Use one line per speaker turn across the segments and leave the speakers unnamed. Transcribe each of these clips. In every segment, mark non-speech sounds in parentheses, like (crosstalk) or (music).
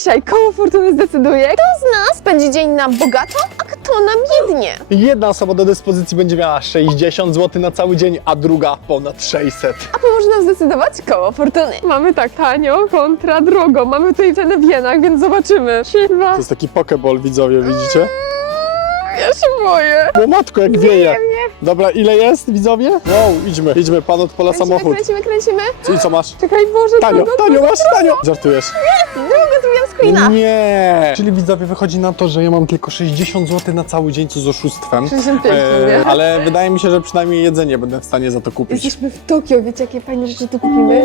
Dzisiaj koło fortuny zdecyduje, kto z nas spędzi dzień na bogato, a kto na biednie.
Jedna osoba do dyspozycji będzie miała 60 zł na cały dzień, a druga ponad 600.
A pomoże nam zdecydować koło fortuny. Mamy tak tanio kontra drogo. Mamy tutaj cenę w jenach, więc zobaczymy. Siedma.
To jest taki pokeball, widzowie, widzicie?
Ja się boję.
O matko, jak wieje. Dobra, ile jest, widzowie? Wow, idźmy, idźmy, pan odpala
Kręcimy,
samochód.
kręcimy, kręcimy.
I co masz?
Czekaj, Boże,
Tanio,
drogo,
tanio, masz, tanio! Żartujesz.
drogo, zrobiłam screena.
Nie! Czyli widzowie wychodzi na to, że ja mam tylko 60 zł na cały dzień, co z oszustwem.
65 mówię.
ale wydaje mi się, że przynajmniej jedzenie będę w stanie za to kupić.
Jesteśmy w Tokio, wiecie jakie fajne rzeczy tu kupimy?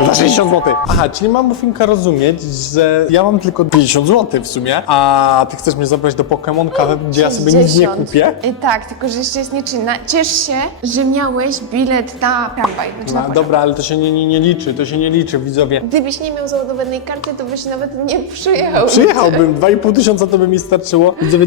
Za 60 zł. Aha, czyli mam Mufinka rozumieć, że ja mam tylko 50 zł w sumie, a ty chcesz mnie zabrać do Pokémon Cafe, gdzie ja sobie nic nie
60.
kupię?
Y, Tak, tylko że jeszcze jest nieczynna. Ciesz się, że miałeś bilet na tramwaj. Znaczy na
No,
pociąg.
dobra, ale to się nie, nie, nie liczy, to się nie liczy, widzowie.
Gdybyś nie miał załadowanej karty, to byś nawet nie przyjechał.
Przyjechałbym, 2,5 tysiąca to by mi starczyło. Widzowie...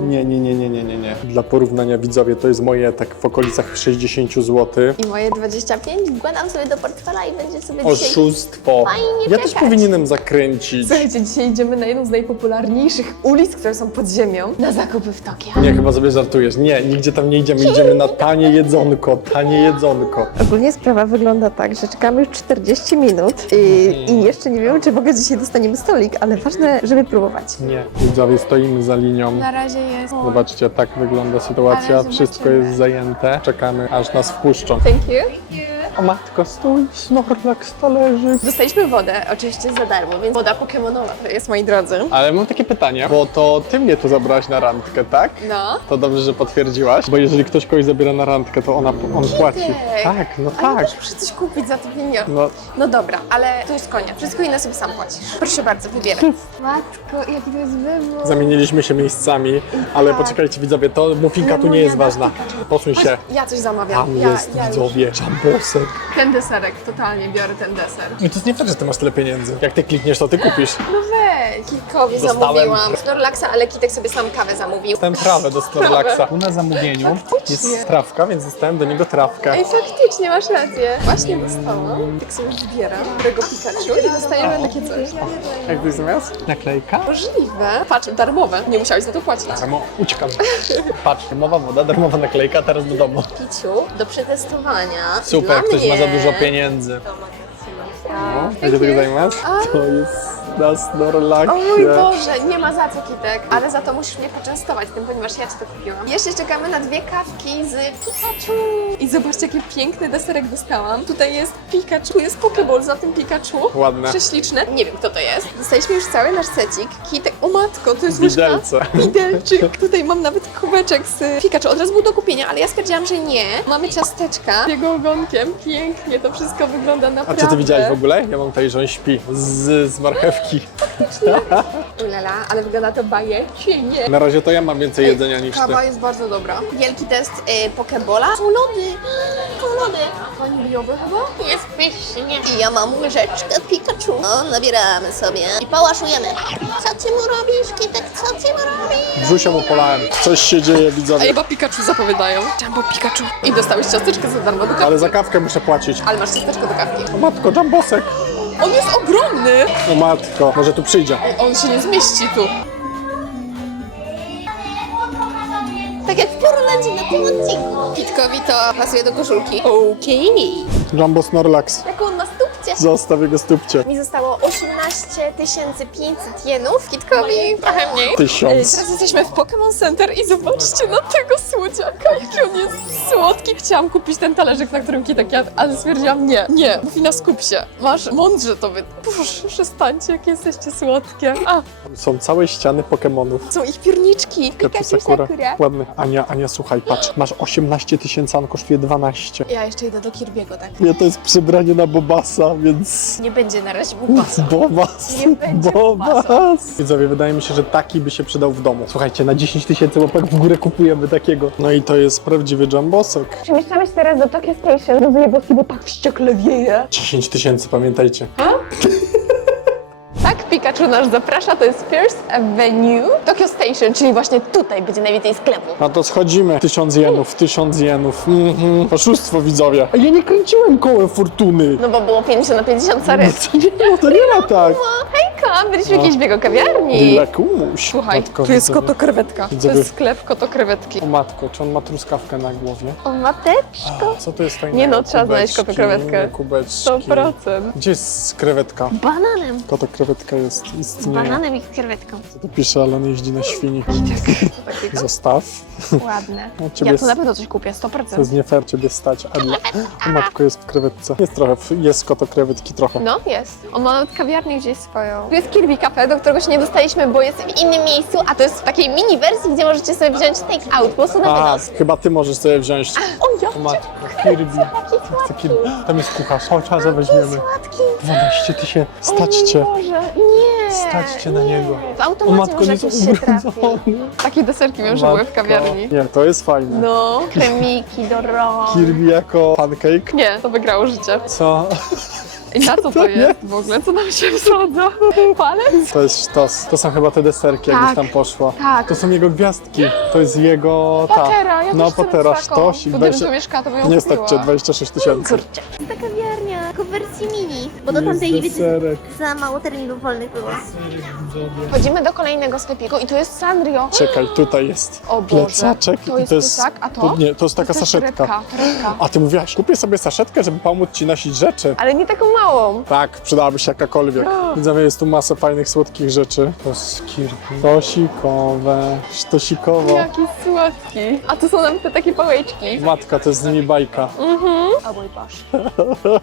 Nie, nie, nie, nie, nie, nie, nie. Dla porównania widzowie, to jest moje tak w okolicach 60 zł.
I moje 25 wkładam sobie do portfela i będzie sobie dzisiaj...
Oszustwo.
Fajnie
Ja też
czekać.
powinienem zakręcić.
Słuchajcie, dzisiaj idziemy na jedną z najpopularniejszych ulic, które są pod ziemią, na zakupy w Tokio.
Nie, chyba sobie żartujesz. Nie, nigdzie tam nie idziemy. Idziemy na tanie jedzonko, tanie jedzonko.
Ogólnie sprawa wygląda tak, że czekamy już 40 minut i, i jeszcze nie wiemy, czy w ogóle dzisiaj dostaniemy stolik, ale ważne, żeby próbować.
Nie. Widzowie, stoimy za linią.
Na razie jest...
Zobaczcie, tak wygląda sytuacja. Wszystko jest zajęte. Czekamy, aż nas wpuszczą.
Thank you.
O matko, stój, snorlak stależy.
Dostaliśmy wodę, oczywiście za darmo, więc woda pokemonowa to jest, moi drodzy.
Ale mam takie pytanie, bo to ty mnie tu zabrałaś na randkę, tak?
No.
To dobrze, że potwierdziłaś, bo jeżeli ktoś kogoś zabiera na randkę, to ona, on płaci. Tak, no
Ale
tak.
też muszę coś kupić za te pieniądze.
No,
No dobra, ale to jest konia. Wszystko inne sobie sam płacisz. Proszę bardzo, wybieraj. Matko, jaki to jest wybór.
zamieniliśmy się miejscami, ale poczekajcie widzowie, to mufinka
Ale
tu nie
moja
jest ważna. Posuń się.
Ja coś zamawiam.
Tam
ja,
jest
ja już.
widzowie, czambosek.
Ten deserek, totalnie biorę ten deser.
I to jest nie fair, że ty masz tyle pieniędzy. Jak ty klikniesz, to ty kupisz.
No weź.
Dostałem.
zamówiłam. Snorlaxa, ale Kitek sobie sam kawę zamówił.
Dostałem trawę do Snorlaxa. Tu na zamówieniu jest trawka, więc dostałem do niego trawkę.
Ej, faktycznie, masz rację. Właśnie dostałam. Tak sobie wybieram tego Pikachu i dostajemy takie coś.
Jak to jest zamiast? Naklejka?
Możliwe. Patrz, darmowe. Nie musiałeś za to płacić.
Samo uciekam. Patrz, darmowa woda, darmowa naklejka, teraz do domu.
Piciu do przetestowania.
Super,
Dla
ktoś ma za dużo pieniędzy. No, tego zajmujesz? To jest na Snorlaxie.
O mój Boże, nie ma za co Kitek, ale za to musisz mnie poczęstować tym, ponieważ ja Ci to kupiłam. Jeszcze czekamy na dwie kawki z Pikachu. I zobaczcie, jaki piękny deserek dostałam. Tutaj jest Pikachu, tu jest Pokeball za tym Pikachu.
Ładne.
Prześliczne. Nie wiem, kto to jest. Dostaliśmy już cały nasz secik. Kitek, o matko, to jest łyżka.
Widelce. (laughs)
Widelczyk. Tutaj mam nawet kubeczek z Pikachu. Od razu był do kupienia, ale ja stwierdziłam, że nie. Mamy ciasteczka z jego ogonkiem. Pięknie to wszystko wygląda
A
naprawdę.
czy ty widziałeś w ogóle? Ja mam tutaj, że on śpi z, z marchewki.
Ulala, ale wygląda to bajecznie.
Na razie to ja mam więcej jedzenia niż ty.
Kawa jest bardzo dobra. Wielki test y, Pokebola. Są lody. Są lody. Waniliowe chyba?
Tu jest pysznie. I ja mam łyżeczkę Pikachu. No, nabieramy sobie i pałaszujemy. Co ty mu robisz, Kitek? Co ty mu robisz?
Brzusia mu polałem. Coś się dzieje,
A
widzowie.
chyba Pikachu zapowiadają. Jumbo Pikachu. I dostałeś ciasteczkę za darmo do kawki.
Ale za kawkę muszę płacić.
Ale masz ciasteczko do kawki.
O matko, jambosek.
On jest ogromny.
O matko, może tu przyjdzie.
On się nie zmieści tu.
Tak jak w Porlandzie na tym odcinku.
Kitkowi to pasuje do koszulki. Okej.
Jumbo Snorlax.
Jak on stópcie.
Zostaw jego stópcie.
Mi zostało 18 500 jenów. Kitkowi trochę mniej. Ej,
Tysiąc.
Teraz jesteśmy w Pokémon Center i zobaczcie na tego słodziaka, jaki on jest słodki. Chciałam kupić ten talerzyk, na którym Kitek jadł, ale stwierdziłam nie, nie. Mufina, skup się. Masz mądrze to wy... Proszę, przestańcie, jakie jesteście słodkie. A,
Są całe ściany Pokemonów.
są ich piórniczki.
Pikachu Sakura. Ładny. Ania, Ania, słuchaj, patrz. Masz 18 tysięcy, a on kosztuje 12.
Ja jeszcze idę do Kirby'ego, tak?
Nie, to jest przebranie na Bobasa, więc...
Nie będzie na razie bubasa.
Bobas!
Nie będzie
Bobas! Widzowie, wydaje mi się, że taki by się przydał w domu. Słuchajcie, na 10 tysięcy łapek w górę kupujemy takiego. No i to jest prawdziwy jambosek.
Przemieszczamy się teraz do Tokyo Station. Rozumię boski, bo tak wściekle wieje.
10 tysięcy, pamiętajcie. (laughs)
Tak, Pikachu nas zaprasza, to jest First Avenue Tokyo Station, czyli właśnie tutaj będzie najwięcej sklepów.
No to schodzimy. 1000 jenów, 1000 jenów. Mhm. Oszustwo, widzowie. A ja nie kręciłem kołem fortuny.
No bo było 50 na 50, sorry.
No to nie, no to nie ma tak.
Hejka!
A, byliśmy kiedyś w jego kawiarni.
Ile kumuś.
Słuchaj,
Matko,
tu jest
widzowie.
koto krewetka. To
Widzowie.
jest sklep koto krewetki.
O matko, czy on ma truskawkę na głowie?
O, mateczko.
Co to jest fajnego?
Nie no, trzeba znaleźć
Kubeczki,
kotokrawetkę.
Kubeczki.
100%.
Gdzie jest krewetka?
Bananem.
Koto krewetka jest, istnieje.
Bananem i krewetką.
Co tu pisze, ale on jeździ na świni.
Takiego?
Zostaw.
Ładne. (laughs)
No, ciebie
Ja tu na pewno coś kupię,
To
100%.
jest nie fair ciebie stać. A dla... O matko jest w krewetce. Jest trochę, jest koto krewetki trochę.
No, jest. On ma nawet kawiarnię gdzieś swoją. Tu jest Kirby Cafe, do którego się nie dostaliśmy, bo jest w innym miejscu, a to jest w takiej mini wersji, gdzie możecie sobie wziąć take out, po prostu na
A,
wynos.
chyba ty możesz sobie wziąć.
O, ja
matko, Kirby. Chcę Kirby. Tam jest kucharz, chociaż weźmiemy.
słodki.
12 tysięcy. Staćcie.
O mój Boże, nie.
Staćcie na niego.
W
O
automacie
matko,
może
nie
jakiś się trafi. Takie deserki wiem, że były w kawiarni.
Nie, to jest fajne.
No, kremiki do rąk.
Kirby jako pancake.
Nie, to wygrało życie.
Co?
I na co to (laughs) jest w ogóle? Co nam się wsadza? Palec?
To jest sztos. To są chyba te deserki, jakbyś
Tak.
tam poszła.
Tak.
To są jego gwiazdki. To jest jego... ta.
Patera, ja
No,
też chcę
Patera,
mieć taką.
sztosik.
To gdybym
20...
tu mieszkała, to bym ją
Nie stać cię, 26 tysięcy.
Ta kawiarnia, tylko w wersji mini. Bo do tamtej
Jest
wiecie,
deserek.
za mało terminów wolnych było.
Wchodzimy do kolejnego sklepiku i tu jest Sanrio.
Czekaj, tutaj jest
O Boże,
plecaczek
to
i
jest
to jest...
plecak, a to?
Nie, to jest taka
To jest
saszetka.
torebka, torebka.
A ty mówiłaś, kupię sobie saszetkę, żeby pomóc ci nosić rzeczy.
Ale nie taką małą.
Tak, przydałaby się jakakolwiek. Widzowie, jest tu masę fajnych, słodkich rzeczy. To jest kirby. Stosikowe, sztosikowo.
Jaki słodki. A tu są nawet te takie pałeczki.
Matka, to jest z nimi bajka.
O mój Boże.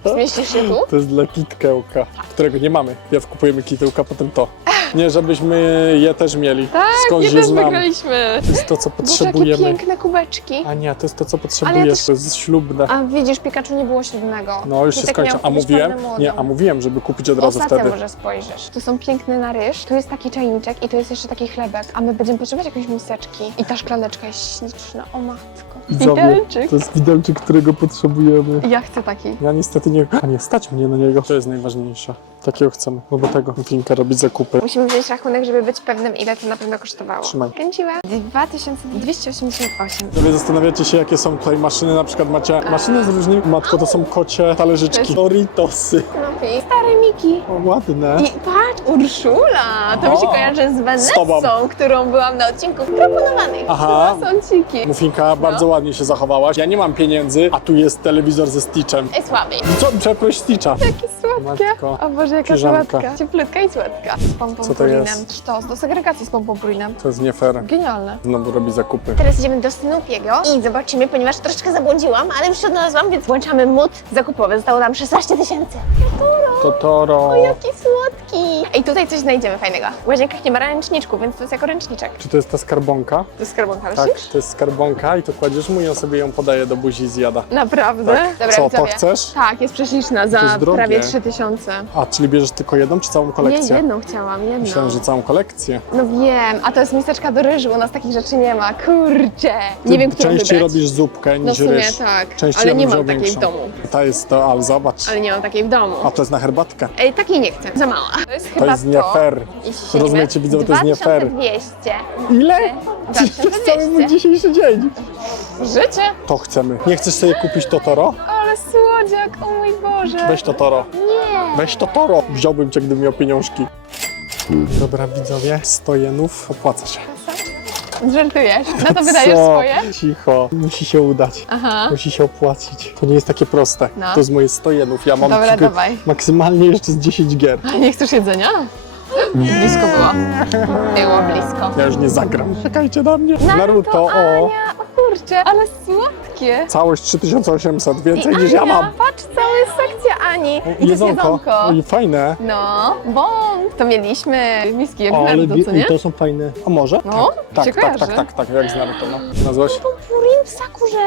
(laughs) Zmieścisz się tu?
To jest dla kitkełka, którego nie mamy. Pierw kupujemy kitełka, potem to. Nie, żebyśmy je też mieli.
Tak,
Skąd się
też
znam.
wygraliśmy.
To jest to, co
Boże, jakie
potrzebujemy.
piękne kubeczki.
A nie, to jest to, co potrzebujesz,
też-
to jest ślubne.
A widzisz, Pikachu nie było siódmego.
No już się
Kitek
skończył. A mówiłem? Nie, a mówiłem, żeby kupić od razu
Ostatnio
wtedy.
może spojrzysz. Tu są piękne na ryż, tu jest taki czajniczek i tu jest jeszcze taki chlebek. A my będziemy potrzebować jakieś miseczki. I ta szklaneczka jest śliczna. O matko. Widelczyk.
To jest widelczyk, którego potrzebujemy.
Ja chcę taki.
Ja niestety nie... A nie, stać mnie na niego. To jest najważniejsze. Takiego chcemy, bo do tego Finka robić zakupy.
Musimy wziąć rachunek, żeby być pewnym, ile to na pewno kosztowało.
Trzymaj.
Kręciła. 2288.
Wy zastanawiacie się, jakie są tutaj maszyny, na przykład macie maszyny z różnymi... Matko, to są kocie talerzyczki. Doritosy.
Knopi. Stary Miki.
O, ładne.
I patrz, Urszula! To mi się
O,
kojarzy z
z tobą.
Vanessą, którą byłam na odcinku proponowanych.
Aha.
Sąciki.
Mufinka, bardzo ładnie się zachowałaś. Ja nie mam pieniędzy, a tu jest telewizor ze Stitchem.
Ej, słaby.
Co? Przeproś Stitcha.
Słodkie.
Matko.
O Boże, jaka słodka. Cieplutka i słodka. Z pompą
Co to jest?
Sztos, do segregacji z pompą purinem.
To jest nie fair.
Genialne.
Znowu robi zakupy.
Teraz idziemy do Snoopy'ego i zobaczymy, ponieważ troszeczkę zabłądziłam, ale już się odnalazłam, więc włączamy mód zakupowy. Zostało nam 16 tysięcy.
Totoro.
O, jaki słodki! Ej, tutaj coś znajdziemy fajnego. W łazienkach nie ma ręczniczków, więc to jest jako ręczniczek.
Czy to jest ta skarbonka?
To jest skarbonka,
Tak,
myślisz?
to jest skarbonka i to kładziesz mu i on sobie ją podaje do buzi i zjada.
Naprawdę?
Tak.
Dobra,
Co, to
widzowie.
chcesz?
Tak, jest prześliczna
To
za
jest drogie.
prawie 3000.
A, czyli bierzesz tylko jedną czy całą kolekcję?
Nie, jedną chciałam, jedną.
Myślałem, że całą kolekcję.
No wiem, a to jest miseczka do ryżu, u nas takich rzeczy nie ma. Kurczę!
Ty
Nie wiem, którą
Częściej
wybrać.
robisz zupkę
No
niż
w sumie
ryż.
tak,
Częściej
ale
ja
nie
bym
mam
wziął
takiej w
większą.
domu.
Ta jest to, ale zobacz.
Ale nie mam takiej w domu.
A to jest na herbatkę.
Ej, takiej nie chcę, za mała. To jest
To
chyba
jest nie fair.
Jeśli się
Rozumiecie, to jest nie fair.
2200.
Ile? To
2200.
jest cały mój dzisiejszy dzień.
Życie?
To chcemy. Nie chcesz sobie kupić Totoro?
Ale słodziak, o mój Boże.
Weź Totoro.
Nie.
Weź Totoro. Wziąłbym cię, gdybym miał pieniążki. Dobra, widzowie, 100 jenów opłaca się.
Żartujesz? Na to wydajesz
Co?
swoje?
Cicho, musi się udać.
Aha.
Musi się opłacić. To nie jest takie proste.
No.
To jest moje 100 jenów. Ja mam
Dobra,
tylko
dawaj.
maksymalnie jeszcze z 10 gier.
A nie chcesz jedzenia? Blisko było. Było blisko.
Ja już nie zagram. Czekajcie na mnie.
Naruto,
o.
Ania, o kurczę, ale słodkie.
Całość 3800, więcej
I
niż ja
Ania,
mam.
patrz, cała jest sekcja Ani. I to jest
Jedzonko.
jedzonko.
I fajne.
No, bąk. To mieliśmy miski jak
O, ale
Naruto, co nie?
i to są fajne. A może?
No,
tak,
się
tak, tak,
kojarzy.
tak, tak, jak z Naruto. No. Nazwaś?
Purin w sakurze.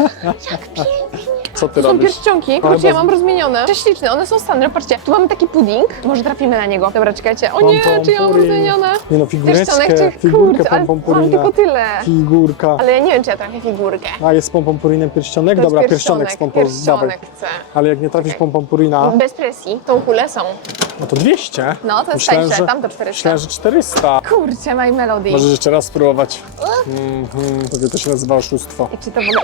(laughs) Jak pięknie.
Co ty
To są
robisz?
pierścionki,
Ale
kurczę, ja mam rozmienione. Prześliczne, one są standard. Patrzcie, tu mamy taki pudding. Może trafimy na niego. Dobra, czekajcie. O nie, czy ja mam
purin.
rozmienione?
Nie no,
Pierścionek
figureczkę,
czy
figurkę
kurczę, ale mam
pompomporina.
tylko tyle.
Figurka.
Ale ja nie wiem, czy ja trafię figurkę.
A jest pompompurinem pierścionek?
To jest
Dobra, pierścionek z. Dawaj.
Pierścionek chcę.
Ale jak nie trafisz pompomporina,
Bez presji. Tą kulę są.
no to 200.
No, to jest
Myślałem,
tańsze,
że-
tam to 400.
Myślałem, że 400.
Kurczę, My Melody.
Możesz jeszcze raz spróbować. Mhm, to to się nazywa oszustwo.
I czy to w ogóle...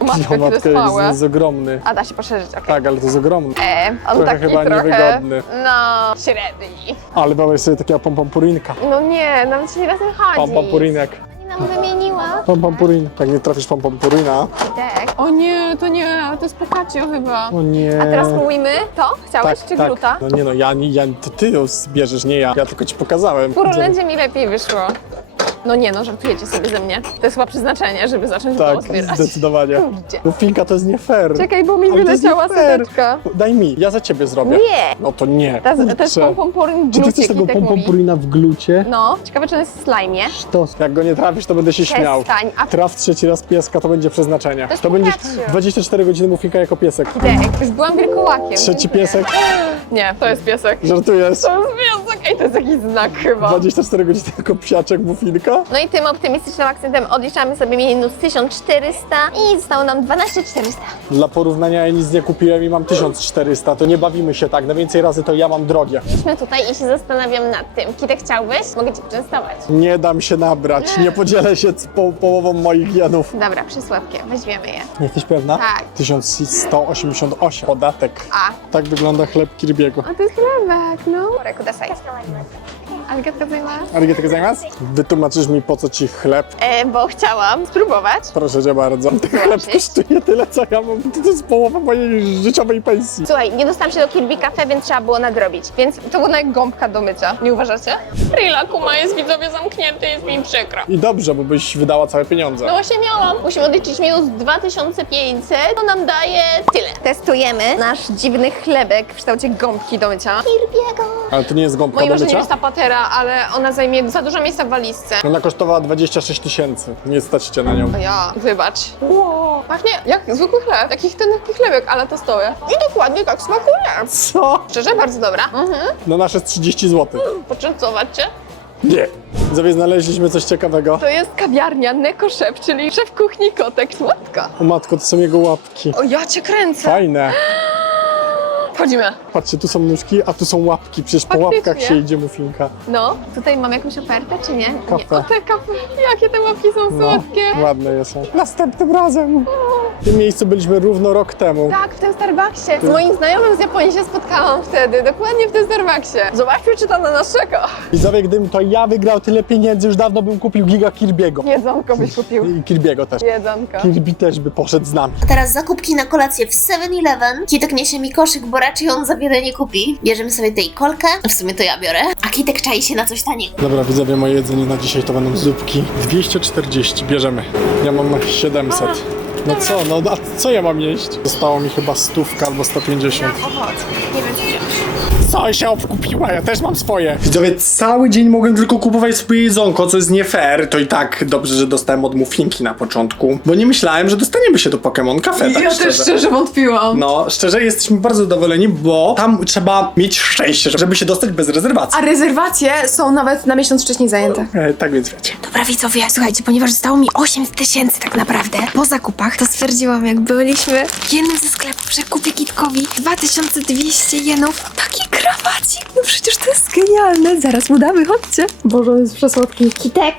nie, (laughs) Matko,
O
jakie to
matko,
jest
jest, jest ogromny.
A da się poszerzyć, okej.
Tak, ale to jest ogromny.
E, on
Trochę
taki
chyba
trochę,
niewygodny.
no, średni.
Ale wyobraź sobie takiego pompompurinka.
No nie, nawet się nie da tym chodzić.
Pompompurynek.
Nam wymieniła.
Pompompurin. Jak nie trafisz pompompuryna,
Tak. O nie, to nie, to jest pokacio chyba.
o nie.
A teraz spróbujmy to? Chciałeś, czy gluta?
No nie no, ja, nie- ja, to ty ją zbierzesz, nie ja. Ja tylko ci pokazałem.
Kurlędzie mi lepiej wyszło. No nie no, żartujecie sobie ze mnie. To jest chyba przeznaczenie, żeby zacząć
Tak,
zbierać.
zdecydowanie.
Kurde.
No Finka, to jest nie fair.
Czekaj, bo mi
Ale to jest
wyleciała
fair.
seteczka.
Daj mi, ja za ciebie zrobię.
Nie!
No to nie.
To jest, to jest
Kurczę.
pompomporin
Czy ty chcesz tego pompomporina w glucie?
No, ciekawe czy on jest w slajmie.
Sztos. Jak go nie trafisz, to będę się śmiał.
Przestań, a
Traf trzeci raz pieska, to będzie przeznaczenie.
To jest
To będzie
Pikachu.
24 godziny mufinka jako piesek.
Kitek, już byłam wilkołakiem.
Trzeci
dziękuję.
piesek.
Nie, to jest piesek.
Żartujesz?
To jest piesek. Ej, to jest jakiś znak chyba.
24 godziny jako psiaczek mufinka?
No i tym optymistycznym akcentem odliczamy sobie minus 1400 i zostało nam 12400.
Dla porównania ja nic nie kupiłem i mam 1400. To nie bawimy się tak. Na więcej razy to ja mam drogie.
Jesteśmy tutaj i się zastanawiam nad tym. Kitek chciałbyś? Mogę Cię częstować.
Nie dam się nabrać. Nie podzielę się z po połową moich genów.
Dobra, przysławkie, weźmiemy je.
Jesteś pewna?
Tak.
1188. Podatek.
A.
Tak wygląda chleb Kirbiego.
A to jest chlebek, no. Reku, dasaj. Arigato gozaimasu.
Arigato gozaimasu. Wytłumaczysz mi po co ci chleb?
E, bo chciałam spróbować.
Proszę cię bardzo. Ten chleb kosztuje tyle, co ja mam. To jest połowa mojej życiowej pensji.
Słuchaj, nie dostałam się do Kirby Cafe, więc trzeba było nadrobić. Więc to była jak gąbka do mycia. Nie uważacie? Rila Kuma jest widzowie zamknięty, jest mi przykro.
I dobrze, bo byś wydała całe pieniądze.
No właśnie miałam. Musimy odliczyć minus 2500, to nam daje tyle. Testujemy nasz dziwny chlebek w kształcie gąbki do mycia.
Kirbiego.
Ale to nie jest gąbka
Moim marzeniem
mycia?
jest ta patera, ale ona zajmie za dużo miejsca w walizce.
Ona kosztowała 26 tysięcy. Nie stać cię na nią.
A ja, wybacz. Wow. Pachnie jak zwykły chleb, takich ten taki chlebek, ale to stoję. I dokładnie tak smakuje.
Co?
Szczerze, bardzo dobra. Mhm.
Na nasze 30 zł.
Poczęstować cię?
Nie. Widzowie, znaleźliśmy coś ciekawego.
To jest kawiarnia Neko Szef, czyli szef kuchni kotek. Słodka.
O matko, to są jego łapki.
O, ja cię kręcę.
Fajne. (gasps)
Wchodzimy.
Patrzcie, tu są nóżki, a tu są łapki. Przecież po
Faktycznie.
łapkach się idzie mufinka.
No, tutaj mam jakąś ofertę, czy nie? nie.
Kafe.
O, te kafe. Jakie te łapki są
No,
słodkie.
ładne są. Następnym razem. W tym miejscu byliśmy równo rok temu.
Tak, w tym Starbucksie. Z moim znajomym z Japonii się spotkałam wtedy, dokładnie w tym Starbucksie. Zobaczmy, czy tam na nas czeka.
Widzowie, gdybym to ja wygrał tyle pieniędzy, już dawno bym kupił Giga Kirbiego.
Jedzonko byś kupił. (laughs)
I Kirbiego też.
Jedzonko.
Kirby też by poszedł z nami.
A teraz zakupki na kolację w 7-Eleven. Kitek niesie mi koszyk, bo raczej on za wiele nie kupi. Bierzemy sobie tej kolkę. W sumie to ja biorę. A Kitek czai się na coś taniego.
Dobra, widzowie, moje jedzenie na dzisiaj to będą zupki. 240, bierzemy. Ja mam 700. No co, no a co ja mam jeść? Zostało mi chyba stówka albo 150.
Owoc. Nie wiem, wziąć.
Co się obkupiła? Ja też mam swoje. Widzowie, cały dzień mogłem tylko kupować sobie jedzonko, co jest nie fair. To i tak dobrze, że dostałem od Muffinki na początku, bo nie myślałem, że dostaniemy się do Pokémon Cafe, tak
Ja
szczerze.
też szczerze wątpiłam.
No, szczerze jesteśmy bardzo zadowoleni, bo tam trzeba mieć szczęście, żeby się dostać bez rezerwacji.
A rezerwacje są nawet na miesiąc wcześniej zajęte.
E, tak więc wiecie.
Dobra widzowie, słuchajcie, ponieważ zostało mi 8 tysięcy tak naprawdę po zakupach, to stwierdziłam, jak byliśmy w jednym ze sklepów, że kupię Kitkowi 2200 jenów taki krawacik. No przecież to jest genialne. Zaraz mu damy, chodźcie. Boże, on jest przesłodki. Kitek,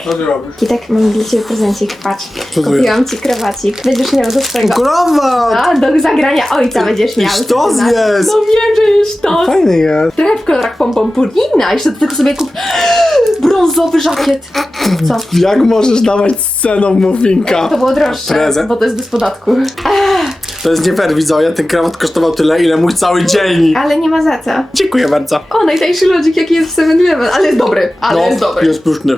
Kitek, mam dla ciebie prezencik, patrz.
Co to
Kupiłam ci krawacik. Będziesz miał do swojego...
Krawat!
A, do zagrania ojca będziesz miał.
Sztos
Na-
jest!
No wiem, że jest sztos.
Fajny jest.
Trochę w kolorach pompompurinna. Jeszcze do tego sobie kup... (gasps) Brązowy żakiet. Co?
Jak możesz dawać sceną Muffinka?
To było droższe,
Prezent.
bo to jest bez podatku.
To jest nie fair, widzowie. Ten krawat kosztował tyle, ile mój cały dzień.
Ale nie ma za co.
Dziękuję bardzo.
O, najtańszy lodzik jaki jest w 7-Eleven, ale jest dobry. Ale jest dobry.
jest pyszny.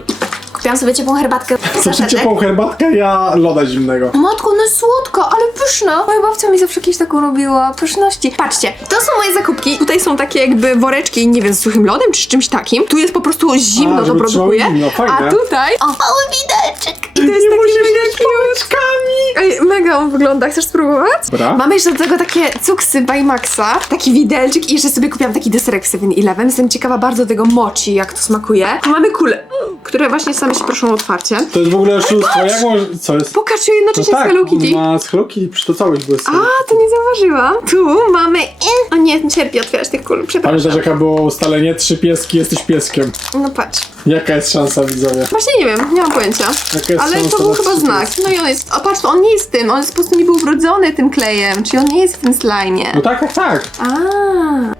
Kupiłam sobie ciepłą herbatkę.
Chcesz ciepłą herbatkę, ja loda zimnego.
Matko, no słodka, ale pyszna. Moja babcia mi zawsze jakieś taką robiła. Pyszności. Patrzcie, to są moje zakupki. Tutaj są takie jakby woreczki, nie wiem, z suchym lodem czy z czymś takim. Tu jest po prostu zimno
A,
to
żeby
produkuje.
trzymało zimno, fajne.
A tutaj... O,
Mały widelczyk.
i to jest taki cute. Ej, mega on wygląda. Chcesz spróbować?
Dobra.
Mamy jeszcze do tego takie cuksy by Maxa, taki widelczyk i jeszcze sobie kupiłam taki deserek w 7-Eleven. Jestem ciekawa bardzo tego mochi, jak to smakuje. Tu mamy kule, które właśnie same się proszą o otwarcie.
To jest w ogóle oszustwo. Jak może... Co jest?
Pokaż się jednocześnie
No
z
tak,
Hello Kitty.
ma z Hello Kitty, z Hello
A, to nie zauważyłam. Tu mamy... O nie, cierpię otwierać tych kul, przepraszam.
Pamiętasz, jaka było ustalenie? Trzy pieski, jesteś pieskiem.
No patrz.
Jaka jest szansa widzowie?
Właśnie nie wiem, nie mam pojęcia.
Jaka jest
Ale
szansa
to był
na
chyba
trzy
znak. No i on jest. O patrz, on nie jest tym, on jest po prostu nie był wrodzony tym klejem, czyli on nie jest w tym slajmie.
No tak, tak, tak.
A.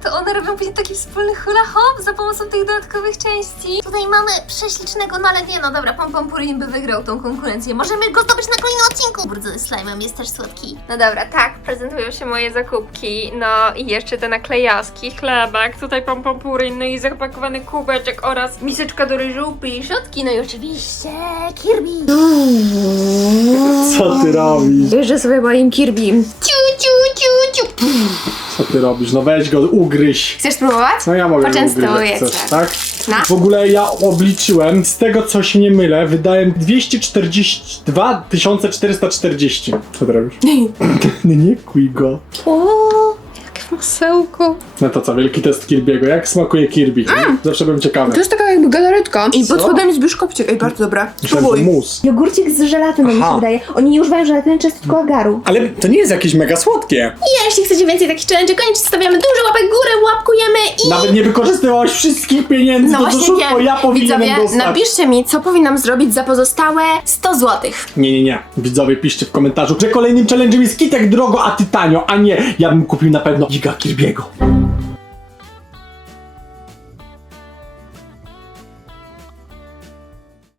To one robią taki wspólny hula hop za pomocą tych dodatkowych części.
Tutaj mamy prześlicznego, no ale nie no dobra, Pom Pom Purin by wygrał tą konkurencję. Możemy go zdobyć na kolejnym odcinku. Brudzony slime'em jest też słodki.
No dobra, tak, prezentują się moje zakupki. No i jeszcze te naklejaski, chlebek, tutaj pompompury, no i zapakowany kubeczek oraz miseczka do ryżu,
Piszotki, no i oczywiście Kirby.
Co ty robisz?
Jeżdżę sobie moim Kirby.
Ciu, ciu, ciu, ciu.
Co ty robisz? No weź go, ugryź.
Chcesz spróbować?
No ja mogę go
Poczęstuję
ugryźć, jak
cię.
tak? W ogóle ja obliczyłem, z tego co się nie mylę, wydałem 242 440. Co ty robisz? (laughs) Nie kuj go.
Masełko.
No to co, wielki test Kirby'ego. Jak smakuje Kirby? Zawsze byłem ciekawy.
To jest taka jakby galaretka. I
Co?
pod spodem jest. Ej, bardzo dobra.
Myślałem, że mus.
Jogurcik z żelatyną mi
Aha.
się wydaje. Oni nie używają żelatyny, często tylko agaru.
Ale to nie jest jakieś mega słodkie.
I jeśli chcecie więcej takich challenge, koniecznie stawiamy duży łapek w górę, łapkujemy i...
Nawet nie wykorzystywałaś wszystkich pieniędzy,
No
to
właśnie wiem.
ja powinienem
Widzowie,
dostać.
napiszcie mi, co powinnam zrobić za pozostałe 100 złotych.
Nie, nie, nie. Widzowie, piszcie w komentarzu, że kolejnym challenge'em jest kitek drogo, a ty tanio, a nie, ja bym kupił na pewno Giga Kirby'ego.